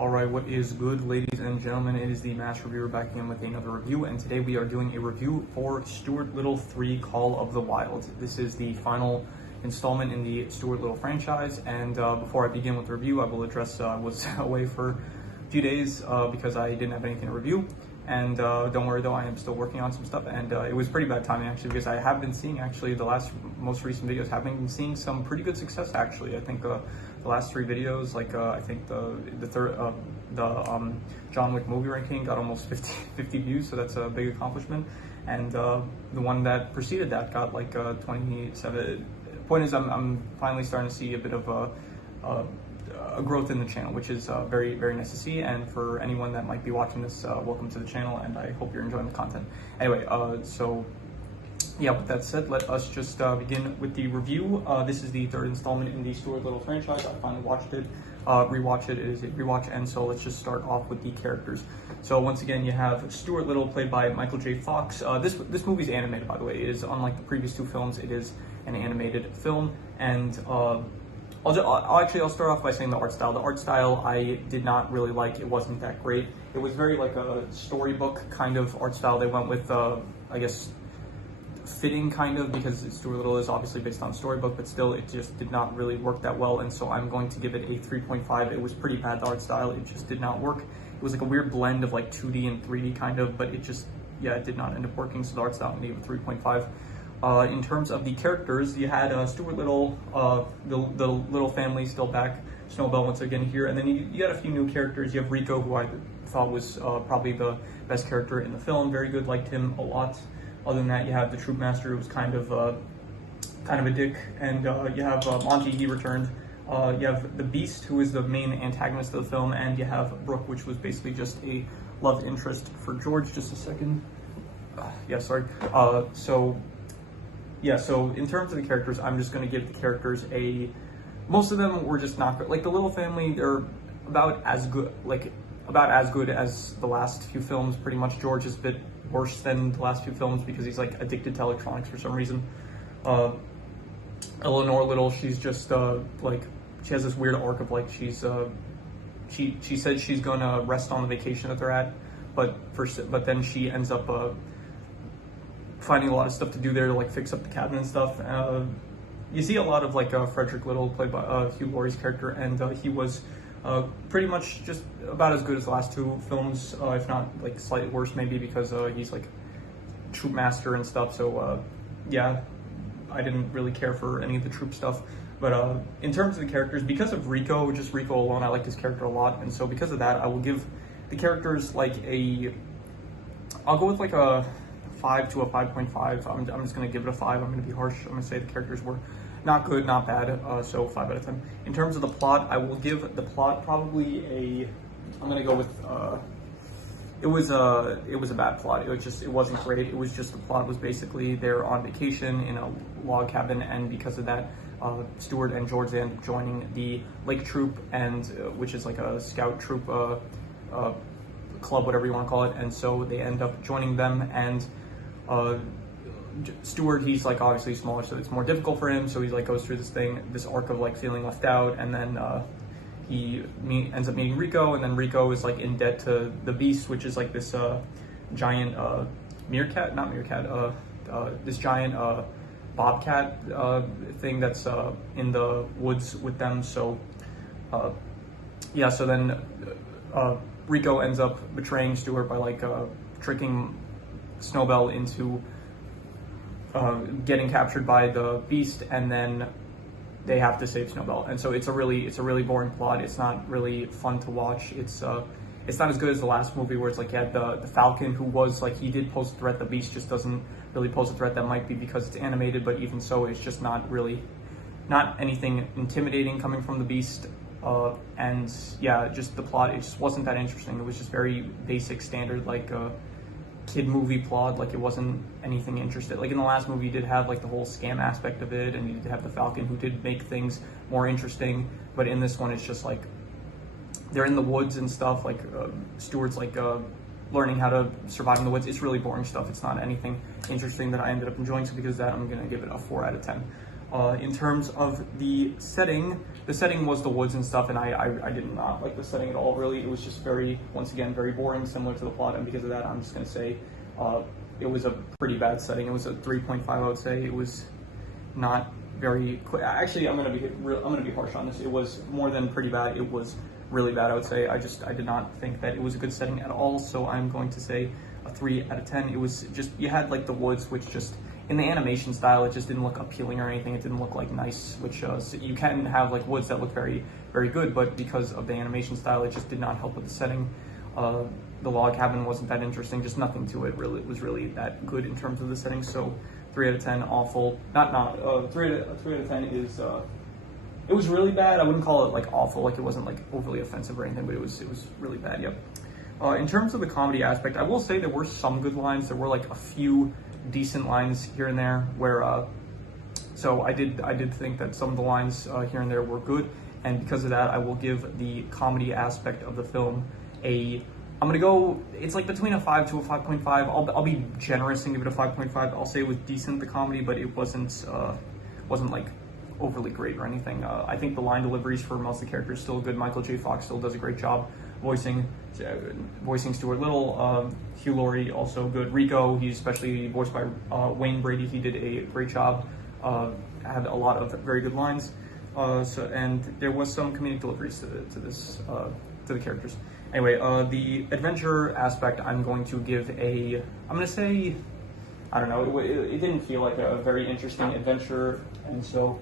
Alright, what is good, ladies and gentlemen? It is the Master Reviewer back again with another review, and today we are doing a review for Stuart Little 3 Call of the Wild. This is the final installment in the Stuart Little franchise, and before I begin with the review, I will address I was away for a few days because I didn't have anything to review. And don't worry though, I am still working on some stuff, and it was pretty bad timing actually, because I have been seeing actually the most recent videos have been seeing some pretty good success actually. I think the last 3 videos, like I think the third John Wick movie ranking got almost 50 views, so that's a big accomplishment. And the one that preceded that got like 27. Point is, I'm finally starting to see a bit of a growth in the channel, which is very, very nice to see. And for anyone that might be watching this, welcome to the channel, and I hope you're enjoying the content. Anyway, so yeah, with that said, let us just begin with the review. This is the 3rd installment in the Stuart Little franchise. I finally watched it, rewatched it. It is a rewatch, and so let's just start off with the characters. So once again, you have Stuart Little, played by Michael J. Fox. This movie's animated, by the way. It is, unlike the previous 2 films, it is an animated film, and I'll start off by saying the art style. The art style I did not really like. It wasn't that great. It was very like a storybook kind of art style. They went with, I guess, fitting kind of, because Stuart Little is obviously based on a storybook, but still it just did not really work that well, and so I'm going to give it a 3.5. It was pretty bad, the art style. It just did not work. It was like a weird blend of like 2D and 3D kind of, but it just, yeah, it did not end up working, so the art style I gave it 3.5. In terms of the characters, you had Stuart Little, the Little family still back, Snowbell once again here, and then you got a few new characters. You have Rico, who I thought was probably the best character in the film. Very good, liked him a lot. Other than that, you have the Troop Master, who was kind of a dick, and you have Monty, he returned. You have the Beast, who is the main antagonist of the film, and you have Brooke, which was basically just a love interest for George. Just a second. Yeah, sorry. So in terms of the characters, I'm just going to give the characters most of them were just not good. Like the Little family, they're about as good as the last few films. Pretty much George is a bit worse than the last few films because he's like addicted to electronics for some reason. Eleanor Little, she's just like, she has this weird arc of like, she said she's gonna rest on the vacation that they're at, but then she ends up finding a lot of stuff to do there to like fix up the cabin and stuff. You see a lot of like Frederick Little, played by Hugh Laurie's character, and he was pretty much just about as good as the last 2 films, if not like slightly worse maybe, because he's like Troop Master and stuff. So yeah, I didn't really care for any of the troop stuff. But in terms of the characters, because of Rico, just Rico alone, I liked his character a lot, and so because of that, I will give the characters like I'll go with like a 5 to a 5.5. I'm just going to give it a 5. I'm going to be harsh. I'm going to say the characters were not good, not bad, so 5 out of 10. In terms of the plot, I will give the plot probably I'm going to go with, it was a bad plot. It wasn't great. It was just, the plot was basically they're on vacation in a log cabin, and because of that, Stuart and George, they end up joining the Lake Troop, and which is like a scout troop club, whatever you want to call it, and so they end up joining them, and Stuart, he's like obviously smaller, so it's more difficult for him, so he like goes through this arc of like feeling left out, and then he ends up meeting Rico, and then Rico is like in debt to the Beast, which is like this giant this giant bobcat thing that's in the woods with them. So yeah, so then Rico ends up betraying Stuart by like tricking Snowbell into getting captured by the Beast, and then they have to save Snowbell. And so it's a really boring plot. It's not really fun to watch. It's not as good as the last movie, where it's like you had the Falcon, who was like, he did pose a threat. The Beast just doesn't really pose a threat. That might be because it's animated, but even so, it's just not anything intimidating coming from the Beast. And yeah, just the plot, it just wasn't that interesting. It was just very basic, standard, like kid movie plot. Like, it wasn't anything interesting. Like in the last movie, you did have like the whole scam aspect of it, and you did have the Falcon, who did make things more interesting. But in this one, it's just like they're in the woods and stuff. Like Stuart's like learning how to survive in the woods. It's really boring stuff. It's not anything interesting that I ended up enjoying. So because of that, I'm gonna give it a 4 out of 10. In terms of the setting was the woods and stuff, and I did not like the setting at all, really. It was just once again, very boring, similar to the plot, and because of that, I'm just going to say it was a pretty bad setting. It was a 3.5, I would say. It was not very actually, I'm going to be harsh on this. It was more than pretty bad. It was really bad, I would say. I did not think that it was a good setting at all, so I'm going to say a 3 out of 10. It was just, you had like the woods, which just, in the animation style, it just didn't look appealing or anything. It didn't look like nice, which so you can have like woods that look very, very good, but because of the animation style, it just did not help with the setting. The log cabin wasn't that interesting, just nothing to it really. It was really that good in terms of the setting, so 3 out of 10, awful. 3 out of 10 is, it was really bad. I wouldn't call it like awful, like it wasn't like overly offensive or anything, but it was really bad, yep. In terms of the comedy aspect, I will say there were some good lines. There were like a few decent lines here and there where, so I did think that some of the lines here and there were good, and because of that, I will give the comedy aspect of the film I'm gonna go, it's like between a 5 to a 5.5. I'll be generous and give it a 5.5. I'll say it was decent, the comedy, but it wasn't like overly great or anything. I think the line deliveries for most of the characters still good. Michael J. Fox still does a great job voicing Stuart Little. Hugh Laurie also good. Rico, he's especially voiced by Wayne Brady. He did a great job. Had a lot of very good lines. And there was some comedic deliveries to the characters. Anyway, the adventure aspect, I'm going to give I'm going to say, I don't know, it didn't feel like a very interesting adventure, and so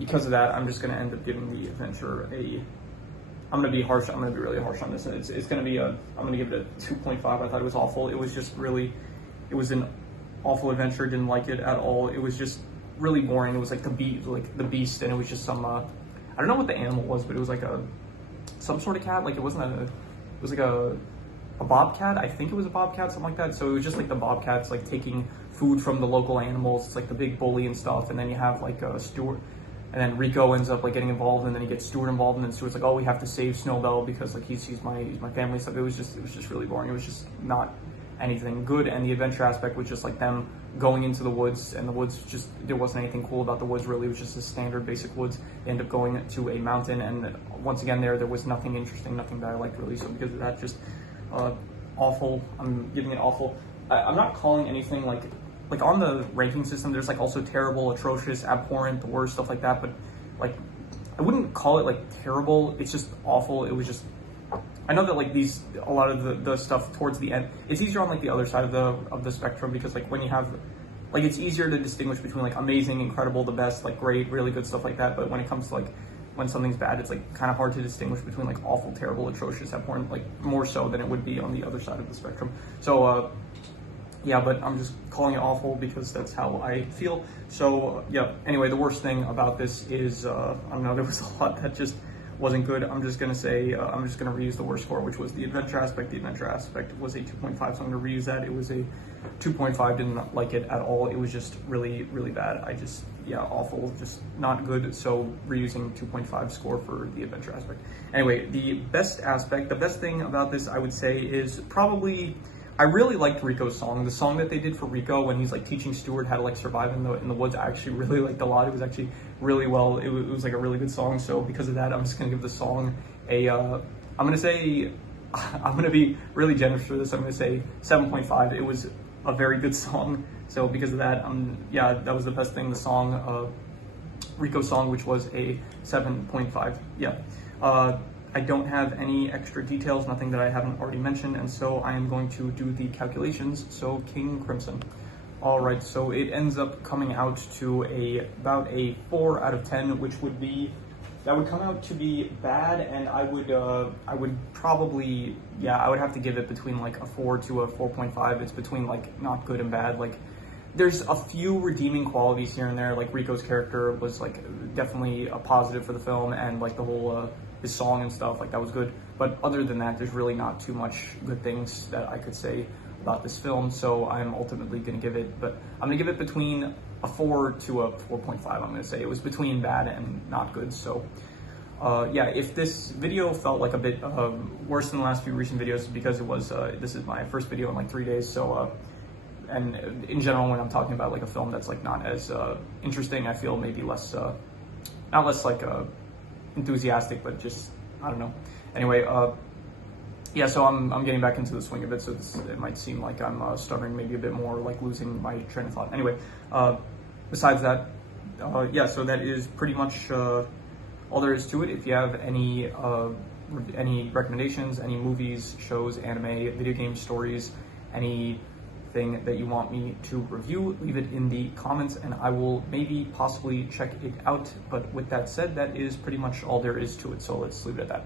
because of that, I'm just going to end up giving the adventure I'm going to be harsh, I'm going to be really harsh on this, and it's going to be I'm going to give it a 2.5. I thought it was awful. It was just really, it was an awful adventure, didn't like it at all. It was just really boring. It was like the beast, and it was just some, I don't know what the animal was, but it was like some sort of cat, like it was like a bobcat. I think it was a bobcat, something like that. So it was just like the bobcats like taking food from the local animals. It's like the big bully and stuff. And then you have like Stuart, and then Rico ends up like getting involved, and then he gets Stuart involved, and then Stuart's like, oh, we have to save Snowbell because like he's my family stuff. It was just really boring. It was just not anything good. And the adventure aspect was just like them going into the woods, and the woods just, there wasn't anything cool about the woods really. It was just a standard basic woods. They end up going to a mountain, and once again there was nothing interesting, nothing that I liked really. So because of that, just awful. I'm giving it awful. I'm not calling anything like on the ranking system, there's like also terrible, atrocious, abhorrent, the worst, stuff like that, but like I wouldn't call it like terrible. It's just awful. It was just, I know that like a lot of the stuff towards the end, it's easier on like the other side of the spectrum, because like when you have like, it's easier to distinguish between like amazing, incredible, the best, like great, really good, stuff like that. But when it comes to like when something's bad, it's like kind of hard to distinguish between like awful, terrible, atrocious, abhorrent, like more so than it would be on the other side of the spectrum. So yeah, but I'm just calling it awful because that's how I feel. So yeah, anyway, the worst thing about this is, I don't know, there was a lot that just wasn't good. I'm just gonna say, I'm just gonna reuse the worst score, which was the adventure aspect. The adventure aspect was a 2.5, so I'm gonna reuse that. It was a 2.5, didn't like it at all. It was just really, really bad. Yeah, awful, just not good. So reusing 2.5 score for the adventure aspect. Anyway, the best aspect, the best thing about this, I would say, is probably, I really liked Rico's song. The song that they did for Rico when he's like teaching Stuart how to like survive in the woods, I actually really liked a lot. It was actually really well, it was like a really good song. So because of that, I'm just gonna give the song I'm gonna be really generous for this. I'm gonna say 7.5. It was a very good song. So because of that, yeah, that was the best thing. The song, Rico's song, which was a 7.5. Yeah. I don't have any extra details, nothing that I haven't already mentioned, and so I am going to do the calculations. So King Crimson. All right, so it ends up coming out to about a 4 out of 10, which would be, that would come out to be bad, and I would probably, yeah, I would have to give it between like a 4 to a 4.5. It's between like not good and bad. Like there's a few redeeming qualities here and there, like Rico's character was like definitely a positive for the film, and like the whole his song and stuff, like that was good. But other than that, there's really not too much good things that I could say about this film. So I'm ultimately going to give it, but I'm going to give it between a 4 to a 4.5. I'm going to say it was between bad and not good. So yeah, if this video felt like a bit worse than the last few recent videos, because it was this is my first video in like 3 days. So and in general, when I'm talking about like a film that's like not as interesting, I feel maybe less, not less like enthusiastic, but just, I don't know. Anyway, yeah, so I'm getting back into the swing of it, so it might seem like I'm stuttering maybe a bit more, like losing my train of thought. Anyway, besides that, yeah, so that is pretty much all there is to it. If you have any recommendations, any movies, shows, anime, video game stories, anything that you want me to review, leave it in the comments and I will maybe possibly check it out. But with that said, that is pretty much all there is to it, so let's leave it at that.